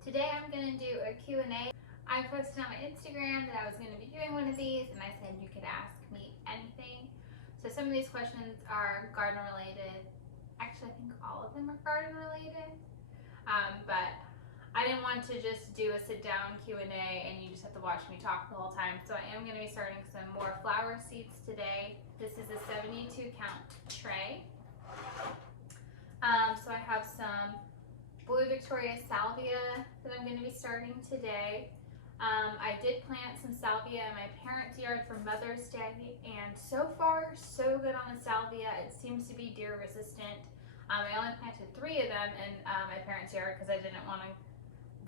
Today I'm going to do a Q&A. I posted on my Instagram that I was going to be doing one of these, and I said you could ask me anything. So some of these questions are garden related. Actually, I think all of them are garden related. But I didn't want to just do a sit down Q&A and you just have to watch me talk the whole time. So I am going to be starting some more flower seeds today. This is a 72 count tray. So I have some Blue Victoria salvia that I'm going to be starting today. I did plant some salvia in my parents' yard for Mother's Day, and so far so good on the salvia. It seems to be deer resistant. I only planted 3 of them in my parents' yard because I didn't want to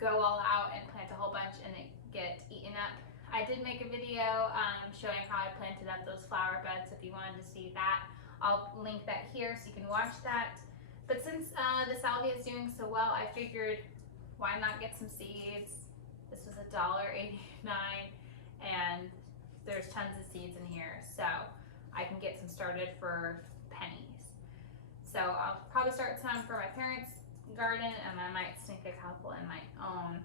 go all out and plant a whole bunch and it get eaten up. I did make a video showing how I planted up those flower beds. If you wanted to see that, I'll link that here so you can watch that. But since the salvia is doing so well, I figured why not get some seeds. This was $1.89 and there's tons of seeds in here, so I can get some started for pennies. So I'll probably start some for my parents' garden and I might sneak a couple in my own.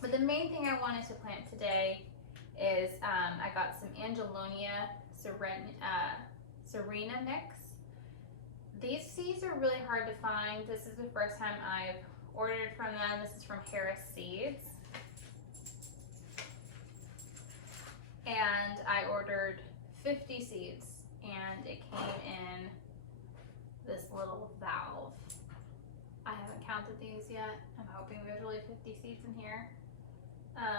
But the main thing I wanted to plant today is I got some Angelonia Serena mix. These seeds are really hard to find. This is the first time I've ordered from them. This is from Harris Seeds. And I ordered 50 seeds and it came in this little valve. I haven't counted these yet. I'm hoping there's really 50 seeds in here.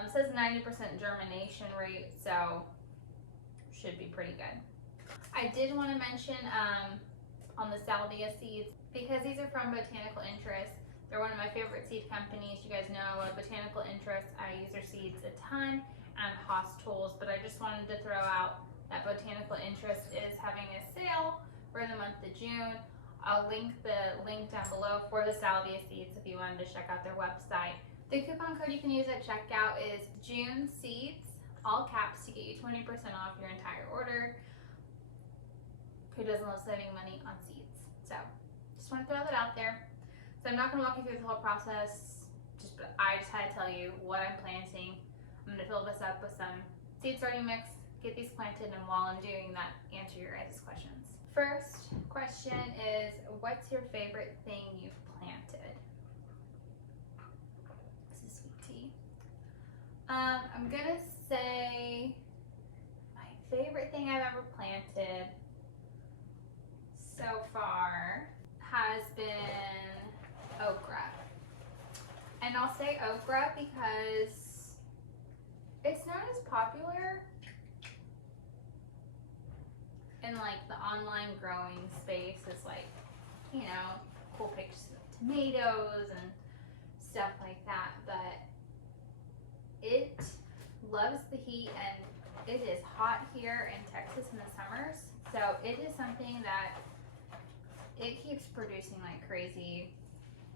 It says 90% germination rate, so should be pretty good. I did want to mention on the salvia seeds, because these are from Botanical Interest. They're one of my favorite seed companies. You guys know I love Botanical Interest. I use their seeds a ton, and Haas Tools, but I just wanted to throw out that Botanical Interest is having a sale for the month of June. I'll link the link down below for the salvia seeds if you wanted to check out their website. The coupon code you can use at checkout is JUNESEEDS, all caps, to get you 20% off your entire order. Who doesn't love saving money on seeds? So just want to throw that out there. So I'm not going to walk you through the whole process, I just had to tell you what I'm planting. I'm going to fill this up with some seed starting mix, get these planted, and while I'm doing that, answer your guys' questions. First question is, what's your favorite thing you've planted? This is sweet tea. I'm gonna say my favorite thing I've ever planted so far has been okra. And I'll say okra because it's not as popular in like the online growing space as like, you know, cool pictures of tomatoes and stuff like that, but it loves the heat and it is hot here in Texas in the summers, so it is something that it keeps producing like crazy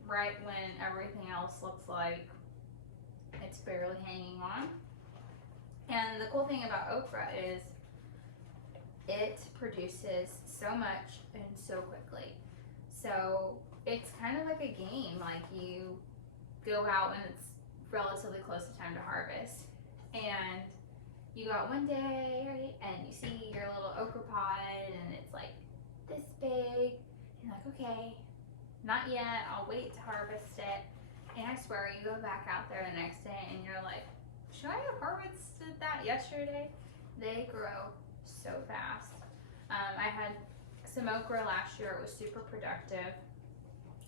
right when everything else looks like it's barely hanging on. And the cool thing about okra is it produces so much and so quickly. So it's kind of like a game. Like you go out when it's relatively close to time to harvest, and you go out one day, right, and you see your little okra pod and it's like this big. You're like, okay, not yet, I'll wait to harvest it. And I swear, you go back out there the next day and you're like, should I have harvested that yesterday? They grow so fast. I had some okra last year. It was super productive.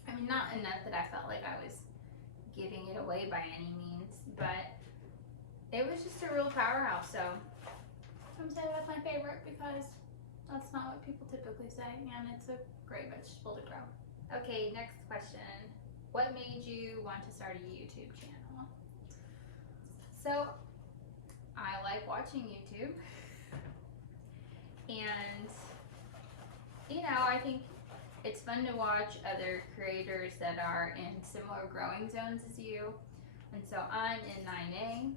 I mean, not enough that I felt like I was giving it away by any means, but it was just a real powerhouse. So I'm saying that's my favorite because that's not what people typically say, and it's a great vegetable to grow. Okay, next question. What made you want to start a YouTube channel? So I like watching YouTube. And, you know, I think it's fun to watch other creators that are in similar growing zones as you. And so I'm in 9A,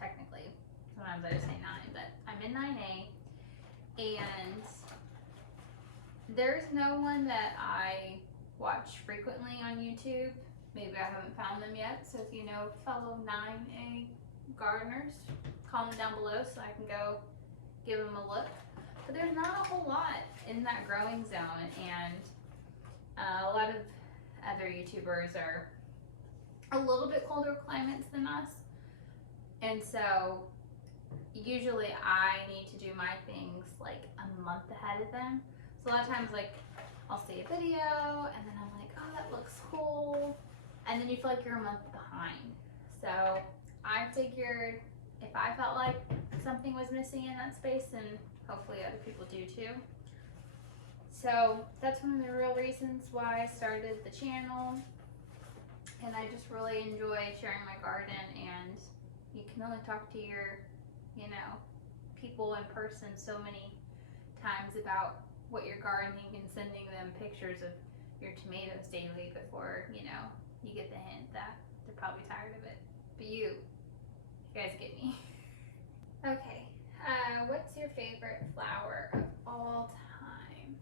technically. Sometimes I just say 9, but I'm in 9A. And there's no one that I watch frequently on YouTube maybe I haven't found them yet. So if you know fellow 9A gardeners, comment down below so I can go give them a look. But there's not a whole lot in that growing zone, and a lot of other YouTubers are a little bit colder climates than us, and so usually I need to do my things like a month ahead of them. So a lot of times, like, I'll see a video and then I'm like, oh, that looks cool, and then you feel like you're a month behind. So I figured if I felt like something was missing in that space, then hopefully other people do too. So that's one of the real reasons why I started the channel, and I just really enjoy sharing my garden. And you can only talk to your, you know, people in person so many times about what you're gardening and sending them pictures of your tomatoes daily before, you know, you get the hint that they're probably tired of it. But you guys get me. Okay, what's your favorite flower of all time?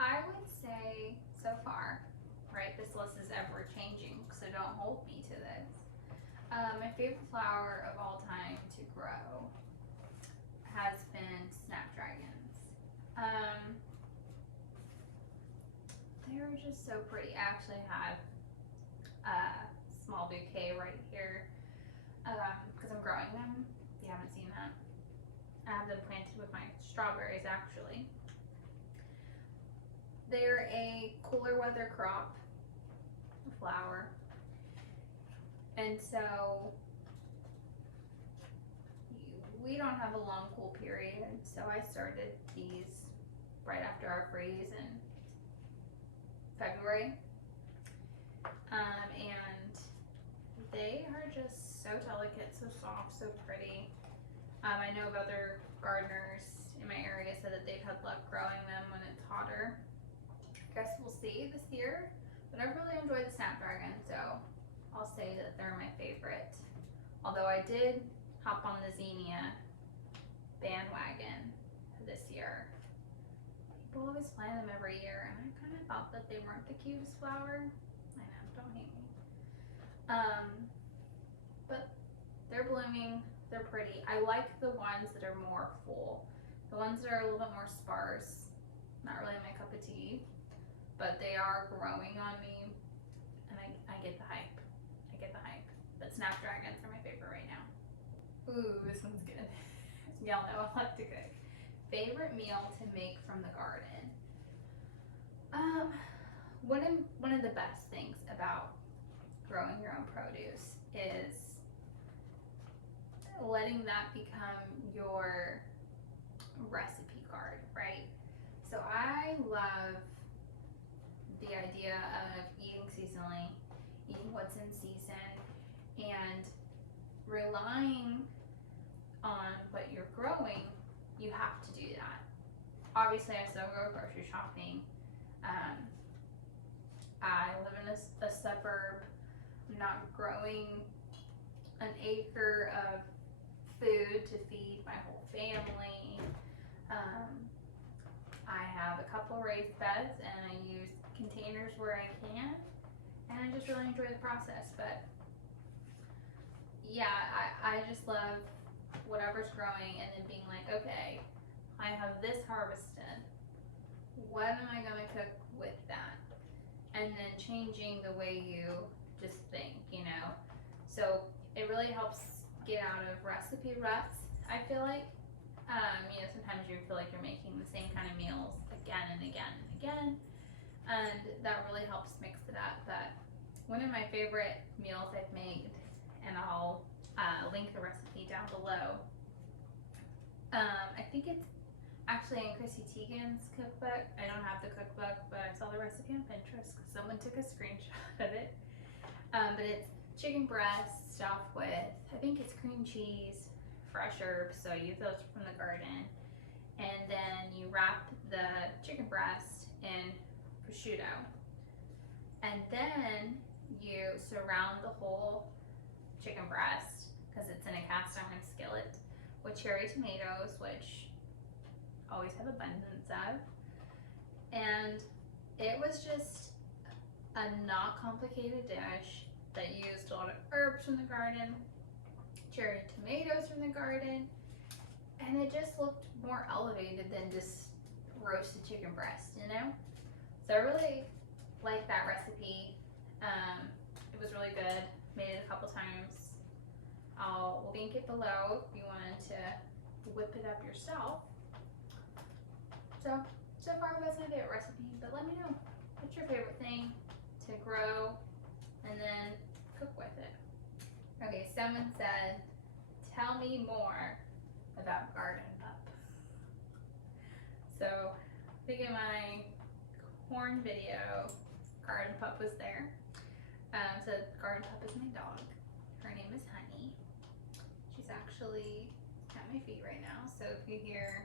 I would say, so far, right, this list is ever changing, so don't hold me to this. My favorite flower of all time to grow has been snapdragons. They're just so pretty. I actually have a small bouquet right here because I'm growing them. If you haven't seen that, I have them planted with my strawberries actually. They're a cooler weather crop flower, and so we don't have a long cool period, so I started these right after our freeze in February, and they are just so delicate, so soft, so pretty. I know of other gardeners in my area said that they've had luck growing them when it's hotter. I guess we'll see this year, but I really enjoy the snapdragon, so I'll say that they're my favorite. Although I did hop on the zinnia bandwagon this year. People always plant them every year, and I kind of thought that they weren't the cutest flower. I know, don't hate me. But they're blooming, they're pretty. I like the ones that are more full. The ones that are a little bit more sparse, not really my cup of tea, but they are growing on me, and I get the hype. I get the hype. But snapdragons are my favorite right now. Ooh, this one's good. Y'all know I like to cook. Favorite meal to make from the garden? One of the best things about growing your own produce is letting that become your recipe card, right? So I love the idea of eating seasonally, eating what's in season, and relying on what you're growing. You have to do that. Obviously, I still go grocery shopping. I live in a suburb. I'm not growing an acre of food to feed my whole family. I have a couple raised beds, and I use containers where I can, and I just really enjoy the process. But yeah, I just love whatever's growing and then being like, okay, I have this harvested, what am I going to cook with that? And then changing the way you just think, you know. So it really helps get out of recipe ruts, I feel like. You know, sometimes you feel like you're making the same kind of meals again and again and again, and that really helps mix it up. But one of my favorite meals I've made, and I'll link the recipe down below. I think it's actually in Chrissy Teigen's cookbook. I don't have the cookbook, but I saw the recipe on Pinterest because someone took a screenshot of it. But it's chicken breast stuffed with, I think it's cream cheese, fresh herbs, so use those from the garden. And then you wrap the chicken breast in prosciutto. And then you surround the whole chicken breast, because it's in a cast iron skillet, with cherry tomatoes, which always have abundance of. And it was just a not complicated dish that used a lot of herbs from the garden, cherry tomatoes from the garden, and it just looked more elevated than just roasted chicken breast, you know? So I really like that recipe. It was really good. Made it a couple times. I'll link it below if you wanted to whip it up yourself. So far that's my favorite recipe, but let me know, what's your favorite thing to grow and then cook with it? Okay, someone said, tell me more about Garden Pup. So, I think in my corn video, Garden Pup was there. So Garden Pup is my dog. Her name is Honey. She's actually at my feet right now, so if you hear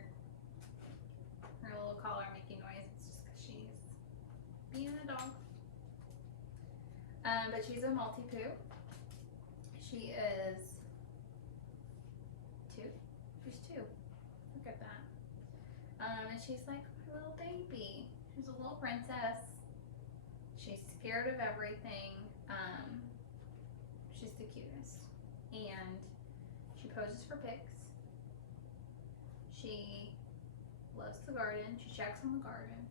her little collar making noise, it's just because she's being a dog. But she's a Maltipoo. She is 2. She's 2. Look at that. And she's like my little baby. She's a little princess. She's scared of everything. She's the cutest. And she poses for pics. She loves the garden. She checks on the garden.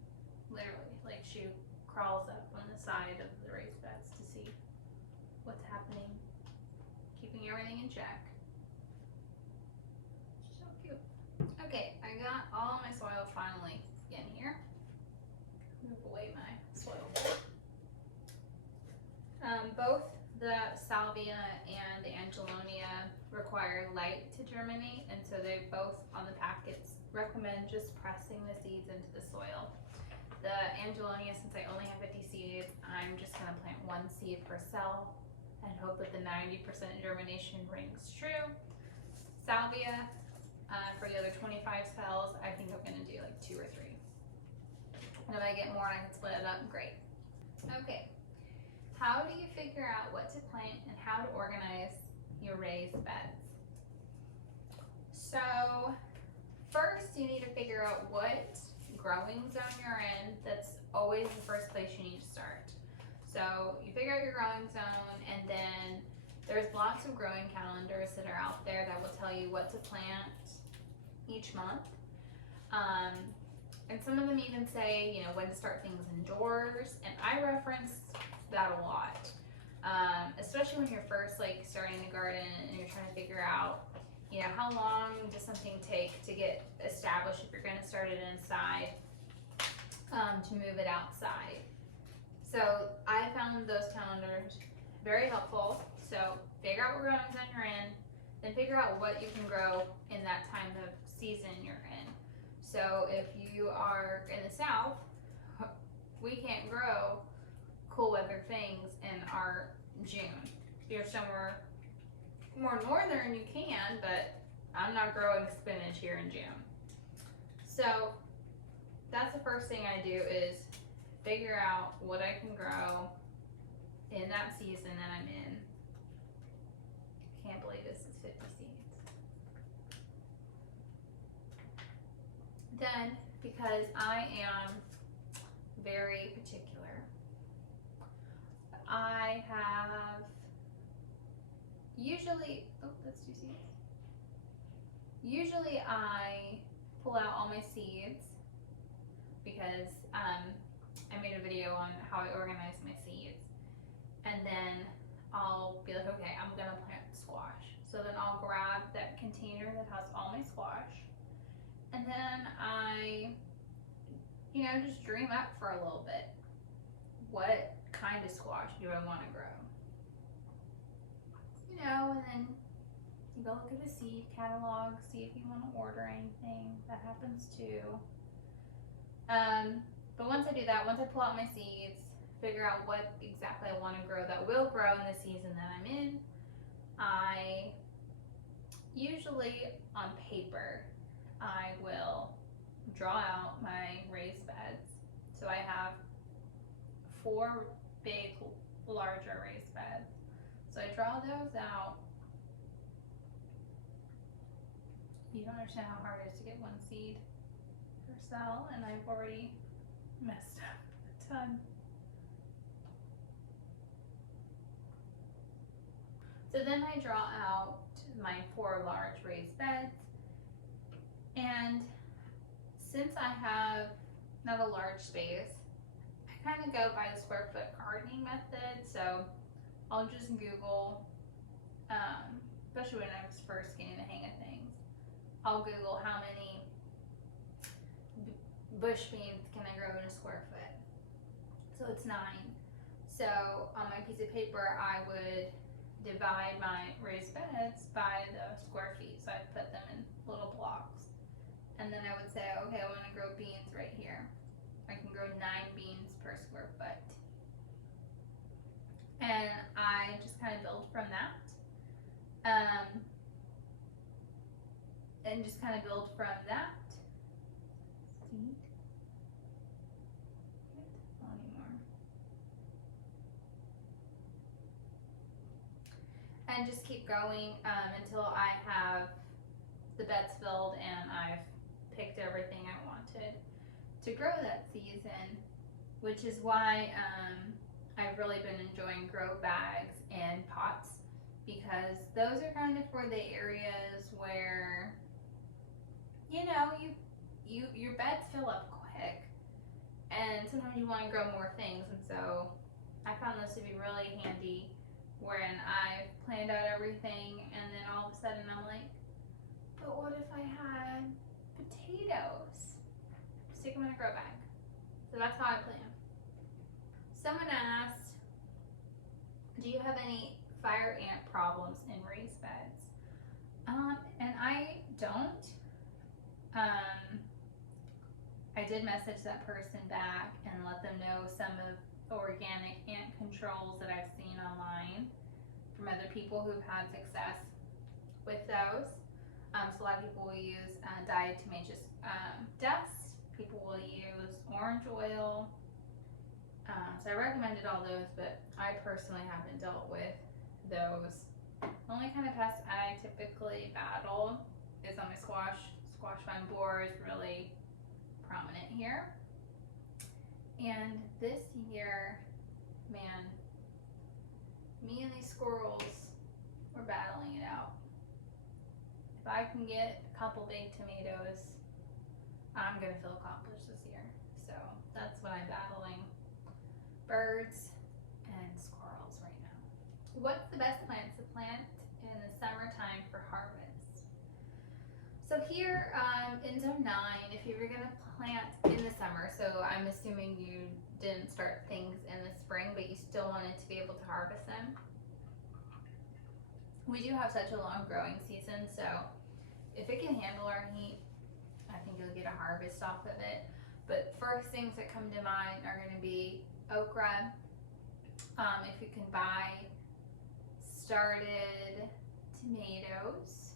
Literally. Like she crawls up on the side of the raised beds to see what's happening. Keeping everything in check. She's so cute. Okay, I got all my soil finally in here. Move away my soil bowl. Both the salvia and the angelonia require light to germinate, and so they both on the packets recommend just pressing the seeds into the soil. The angelonia, since I only have 50 seeds, I'm just going to plant 1 seed per cell and hope that the 90% germination rings true. Salvia, for the other 25 cells, I think I'm going to do like 2 or 3. And if I get more and I can split it up, great. Okay, how do you figure out what to plant and how to organize your raised beds? So first you need to figure out what growing zone you're in. That's always the first place you need to start. So you figure out your growing zone, and then there's lots of growing calendars that are out there that will tell you what to plant each month. And some of them even say, you know, when to start things indoors, and I reference that a lot. Especially when you're first like starting the garden and you're trying to figure out, you know, how long does something take to get established if you're going to start it inside, to move it outside. So I found those calendars very helpful. So figure out what growing zone you're in, then figure out what you can grow in that time of season you're in. So if you are in the south, we can't grow cool weather things in our June. If you're somewhere more northern, you can, but I'm not growing spinach here in June. So that's the first thing I do is figure out what I can grow in that season that I'm in. Can't believe this is 50 seeds. Then, because I am very particular, I have usually, oh, that's 2 seeds. Usually I pull out all my seeds because I made a video on how I organize my seeds, and then I'll be like, okay, I'm gonna plant squash. So then I'll grab that container that has all my squash, and then I, you know, just dream up for a little bit. What kind of squash do I want to grow? You know, and then you go look at the seed catalog, see if you want to order anything. That happens too. But once I do that, once I pull out my seeds, figure out what exactly I want to grow that will grow in the season that I'm in, I usually on paper, I will draw out my raised beds. So I have 4 big, larger raised beds. So I draw those out. You don't understand how hard it is to get 1 seed per cell, and I've already messed up a ton. So then I draw out my 4 large raised beds, and since I have not a large space, I kind of go by the square foot gardening method. So I'll just Google, especially when I was first getting the hang of things, I'll Google how many bush beans can I grow in a square foot. So it's 9. So on my piece of paper, I would divide my raised beds by the square feet. So I'd put them in little blocks. And then I would say, okay, I want to grow beans right here. I can grow 9 beans per square foot. And I just kind of build from that. And just kind of build from that. See? Not anymore. And just keep going until I have the beds filled and I've picked everything I wanted to grow that season, which is why I've really been enjoying grow bags and pots, because those are kind of for the areas where, you know, your beds fill up quick, and sometimes you want to grow more things, and so I found those to be really handy when I planned out everything, and then all of a sudden I'm like, but what if I had potatoes? Stick them in a grow bag. So that's how I plan. Someone asked, do you have any fire ant problems in raised beds? And I don't. I did message that person back and let them know some of the organic ant controls that I've seen online from other people who've had success with those. So a lot of people will use diatomaceous dust. People will use orange oil. So I recommended all those, but I personally haven't dealt with those. The only kind of pest I typically battle is on my squash. Squash vine borer is really prominent here. And this year, man, me and these squirrels were battling it out. If I can get a couple big tomatoes, I'm gonna feel accomplished this year. So that's what I'm battling. Birds and squirrels right now. What's the best plants to plant in the summertime for harvest? So here in zone 9, if you were gonna plant in the summer, so I'm assuming you didn't start things in the spring, but you still wanted to be able to harvest them. We do have such a long growing season, so if it can handle our heat, I think you'll get a harvest off of it. But first things that come to mind are gonna be okra. If you can buy started tomatoes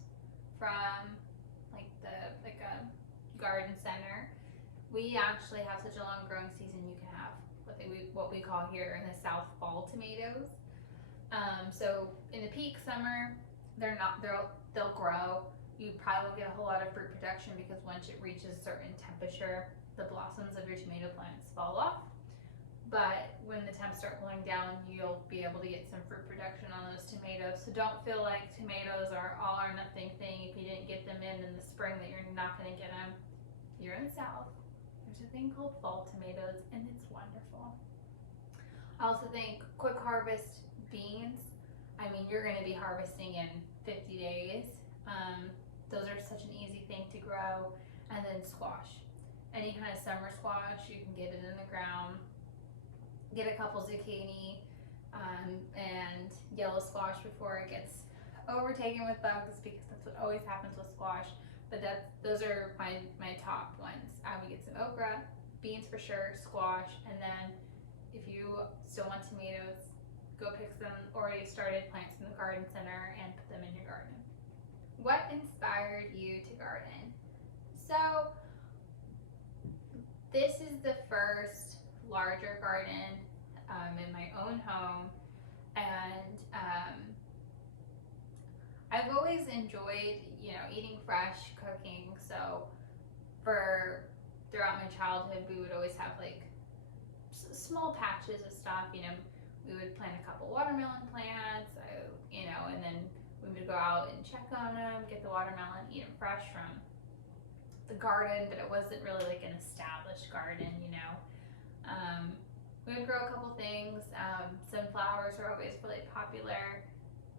from like a garden center. We actually have such a long growing season. You can have what we call here in the South fall tomatoes. So in the peak summer, they'll grow. You probably won't get a whole lot of fruit production because once it reaches a certain temperature, the blossoms of your tomato plants fall off. But when the temps start cooling down, you'll be able to get some fruit production on those tomatoes. So don't feel like tomatoes are all or nothing thing. If you didn't get them in the spring, that you're not going to get them. You're in the South. There's a thing called fall tomatoes, and it's wonderful. I also think quick harvest beans. I mean, you're going to be harvesting in 50 days. Those are such an easy thing to grow. And then squash. Any kind of summer squash, you can get it in the ground. Get a couple zucchini and yellow squash before it gets overtaken with bugs, because that's what always happens with squash. But those are my top ones. I would get some okra, beans for sure, squash, and then if you still want tomatoes, go pick some already started plants from the garden center and put them in your garden. What inspired you to garden? So this is the first larger garden in my own home, and I've always enjoyed, eating fresh, cooking. So for throughout my childhood, we would always have like small patches of stuff. You know, we would plant a couple watermelon plants, you know, and then we would go out and check on them, get the watermelon, eat them fresh from the garden, but it wasn't really like an established garden, you know. We would grow a couple things. Sunflowers were always really popular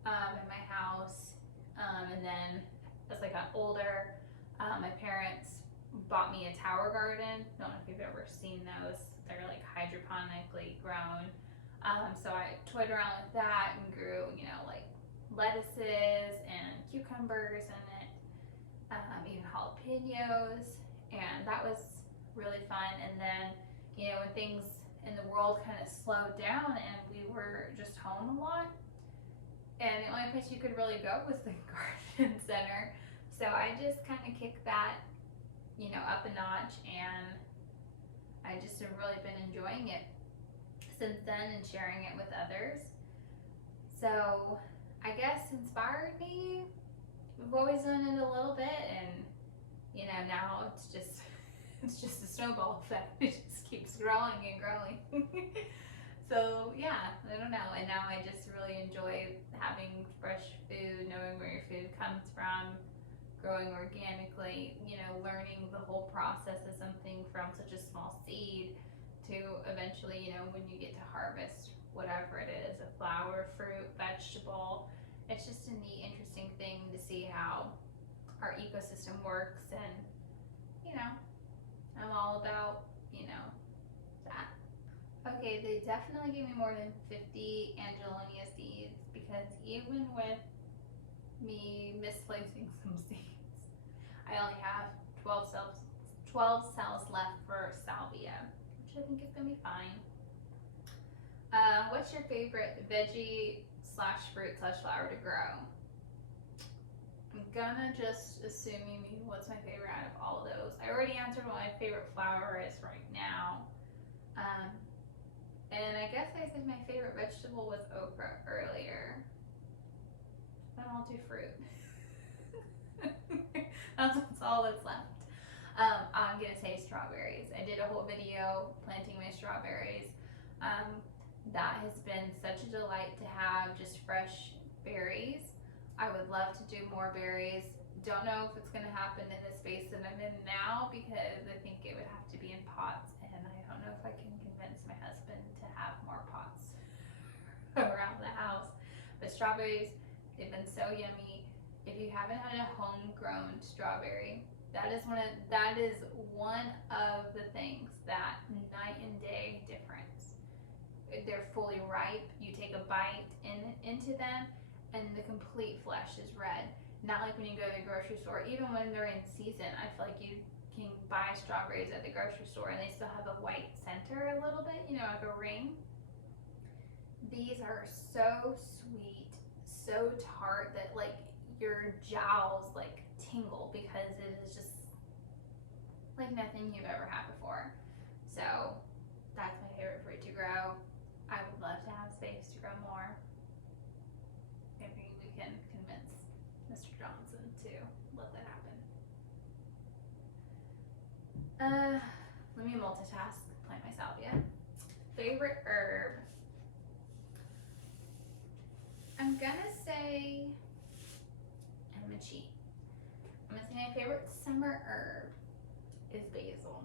in my house. And then as I got older, my parents bought me a tower garden. Don't know if you've ever seen those. They're like hydroponically grown. So I toyed around with that and grew, you know, like lettuces and cucumbers in it, even jalapenos, and that was really fun. And then, you know, when things in the world kind of slowed down and we were just home a lot, and the only place you could really go was the garden center. So I just kind of kicked that, you know, up a notch, and I just have really been enjoying it since then and sharing it with others. So I guess inspired me. We've always done it a little bit, and you know, now it's just a snowball effect. It just keeps growing and growing. So yeah, I don't know. And now I just really enjoy having fresh food, knowing where your food comes from, growing organically, you know, learning the whole process of something from such a small seed to eventually, you know, when you get to harvest whatever it is, a flower, fruit, vegetable. It's just a neat, interesting thing to see how our ecosystem works, and you know, I'm all about, you know, that. Okay, they definitely gave me more than 50 Angelonia seeds, because even with me misplacing some seeds, I only have 12 cells left for salvia, which I think is gonna be fine. What's your favorite veggie slash fruit slash flower to grow? I'm gonna just assume you mean what's my favorite out of all of those. I already answered what my favorite flower is right now. And I guess I said my favorite vegetable was okra earlier. Then I'll do fruit. That's all that's left. I'm gonna say strawberries. I did a whole video planting my strawberries. That has been such a delight to have just fresh berries. I would love to do more berries. Don't know if it's gonna happen in the space that I'm in now, because I think it would have to be in pots, and I don't know if I can convince my husband to have more pots around the house. But strawberries, they've been so yummy. If you haven't had a homegrown strawberry, that is one of the things that night and day difference. They're fully ripe. You take a bite into them, and the complete flesh is red. Not like when you go to the grocery store. Even when they're in season, I feel like you can buy strawberries at the grocery store and they still have a white center a little bit, you know, like a ring. These are so sweet, so tart that like your jowls like tingle, because it is just like nothing you've ever had before. So that's my favorite fruit to grow. I would love to have space to grow more. Maybe we can convince Mr. Johnson to let that happen. Let me multitask, plant my salvia. Favorite herb. I'm gonna say, I'm gonna cheat. I'm gonna say my favorite summer herb is basil.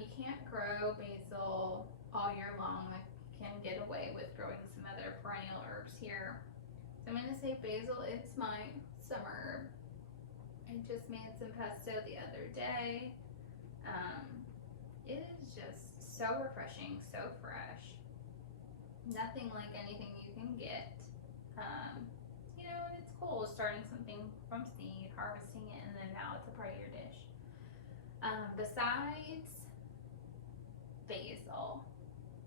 You can't grow basil all year long. I can get away with growing some other perennial herbs here. So I'm gonna say basil is my summer herb. I just made some pesto the other day. It is just so refreshing, so fresh. Nothing like anything you can get. You know, and it's cool starting something from seed, harvesting it, and then now it's a part of your dish. Besides basil,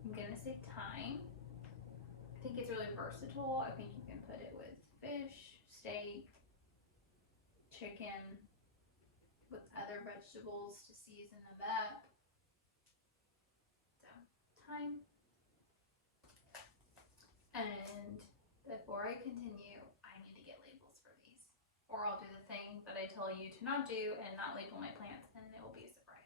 I'm gonna say thyme. I think it's really versatile. I think you can put it with fish, steak, chicken, with other vegetables to season them up. So, thyme. And before I continue, I need to get labels for these, or I'll do the thing that I tell you to not do and not label my plants, and it will be a surprise.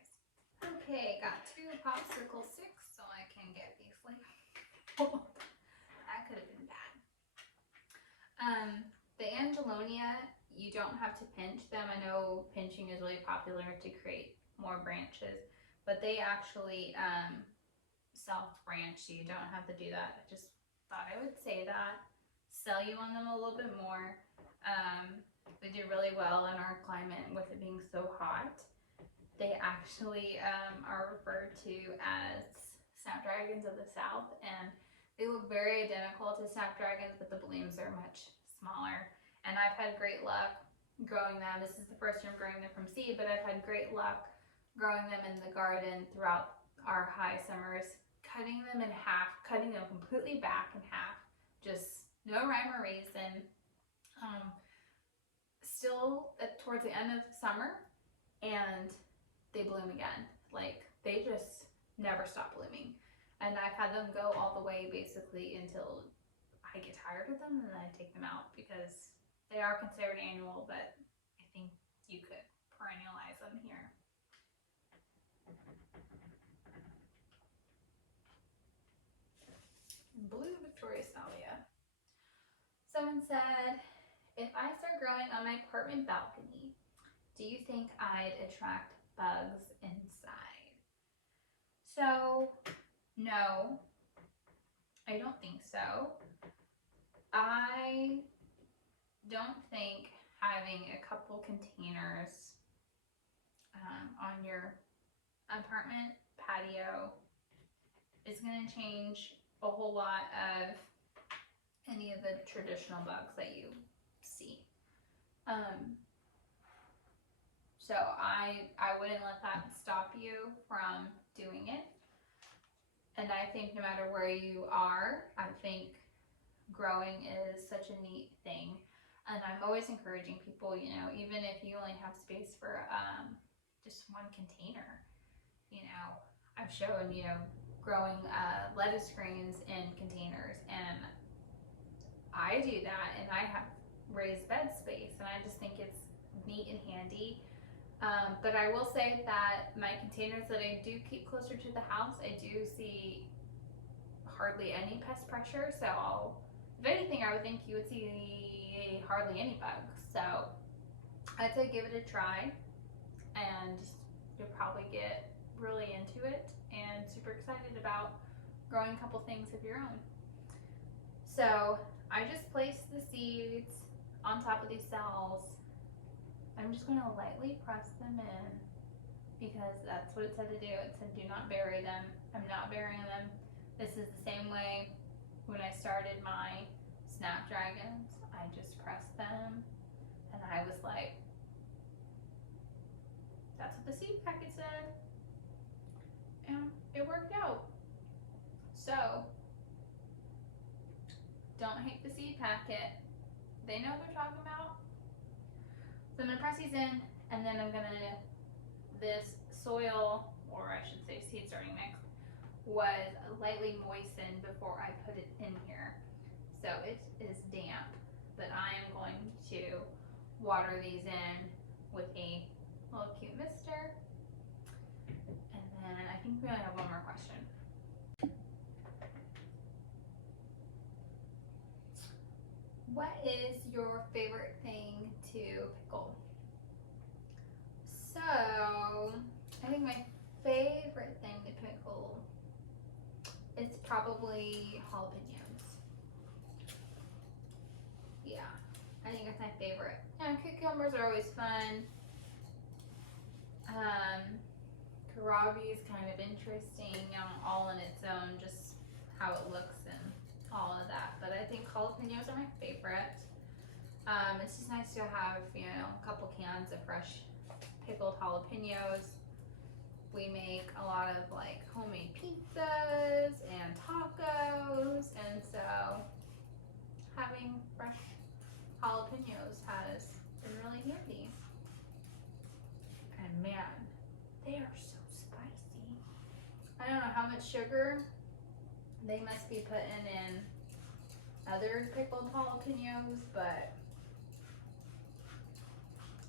Okay, got 2 popsicle sticks so I can get these labels. That could have been bad. The Angelonia, you don't have to pinch them. I know pinching is really popular to create more branches, but they actually self-branch, so you don't have to do that. I just thought I would say that. Sell you on them a little bit more. They do really well in our climate with it being so hot. They actually are referred to as snapdragons of the south, and they look very identical to snapdragons, but the blooms are much smaller. And I've had great luck growing them. This is the first year I'm growing them from seed, but I've had great luck growing them in the garden throughout our high summers, cutting them in half, cutting them completely back in half, just no rhyme or reason. Still towards the end of summer, and they bloom again. Like, they just never stop blooming. And I've had them go all the way basically until I get tired of them, and then I take them out because they are considered annual, but I think you could perennialize them here. Blue Victoria Salvia. Someone said, if I start growing on my apartment balcony, do you think I'd attract bugs inside? So, no, I don't think so. I don't think having a couple containers on your apartment patio is going to change a whole lot of any of the traditional bugs that you see. So I wouldn't let that stop you from doing it. And I think no matter where you are, I think growing is such a neat thing. And I'm always encouraging people, you know, even if you only have space for just one container, you know, I've shown, you know, growing lettuce greens in containers, and I do that, and I have raised bed space, and I just think it's neat and handy. But I will say that my containers that I do keep closer to the house, I do see hardly any pest pressure. So if anything, I would think you would see hardly any bugs. So I'd say give it a try, and you'll probably get really into it and super excited about growing a couple things of your own. So I just placed the seeds on top of these cells. I'm just going to lightly press them in because that's what it said to do. It said do not bury them. I'm not burying them. This is the same way when I started my snapdragons. I just pressed them, and I was like, that's what the seed packet said, and it worked out. So don't hate the seed packet. They know what they're talking about. So I'm going to press these in, and then I'm going to, this soil, or I should say seed starting mix, was lightly moistened before I put it in here. So it is damp, but I am going to water these in with a little cute mister. And then I think we only have one more question. What is your favorite thing to pickle? So, I think my favorite thing to pickle is probably jalapenos. Yeah, I think that's my favorite. And cucumbers are always fun. Kohlrabi is kind of interesting, all on its own, just how it looks and all of that. But I think jalapenos are my favorite. It's just nice to have, you know, a couple cans of fresh pickled jalapenos. We make a lot of like homemade pizzas and tacos, and so having fresh jalapenos has been really handy. And man, they are so spicy. I don't know how much sugar they must be putting in other pickled jalapenos, but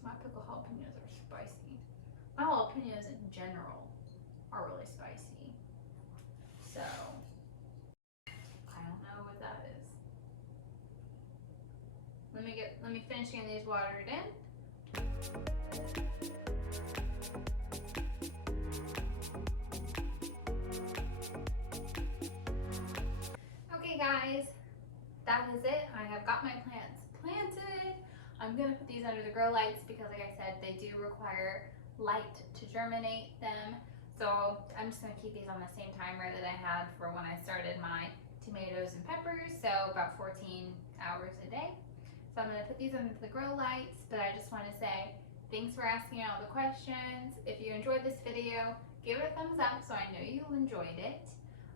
my pickled jalapenos are spicy. My jalapenos in general are let me finish getting these watered in. Okay guys, that is it. I have got my plants planted. I'm gonna put these under the grow lights because like I said, they do require light to germinate them. So I'm just gonna keep these on the same timer that I had for when I started my tomatoes and peppers, so about 14 hours a day. So I'm gonna put these under the grow lights, but I just wanna say thanks for asking all the questions. If you enjoyed this video, give it a thumbs up so I know you enjoyed it.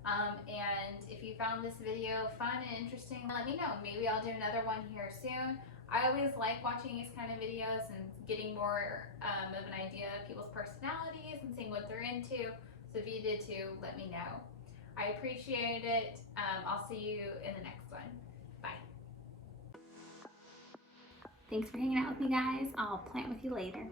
And if you found this video fun and interesting, let me know. Maybe I'll do another one here soon. I always like watching these kind of videos and getting more of an idea of people's personalities and seeing what they're into. So if you did too, let me know. I appreciate it. I'll see you in the next one. Bye. Thanks for hanging out with me, guys. I'll plant with you later.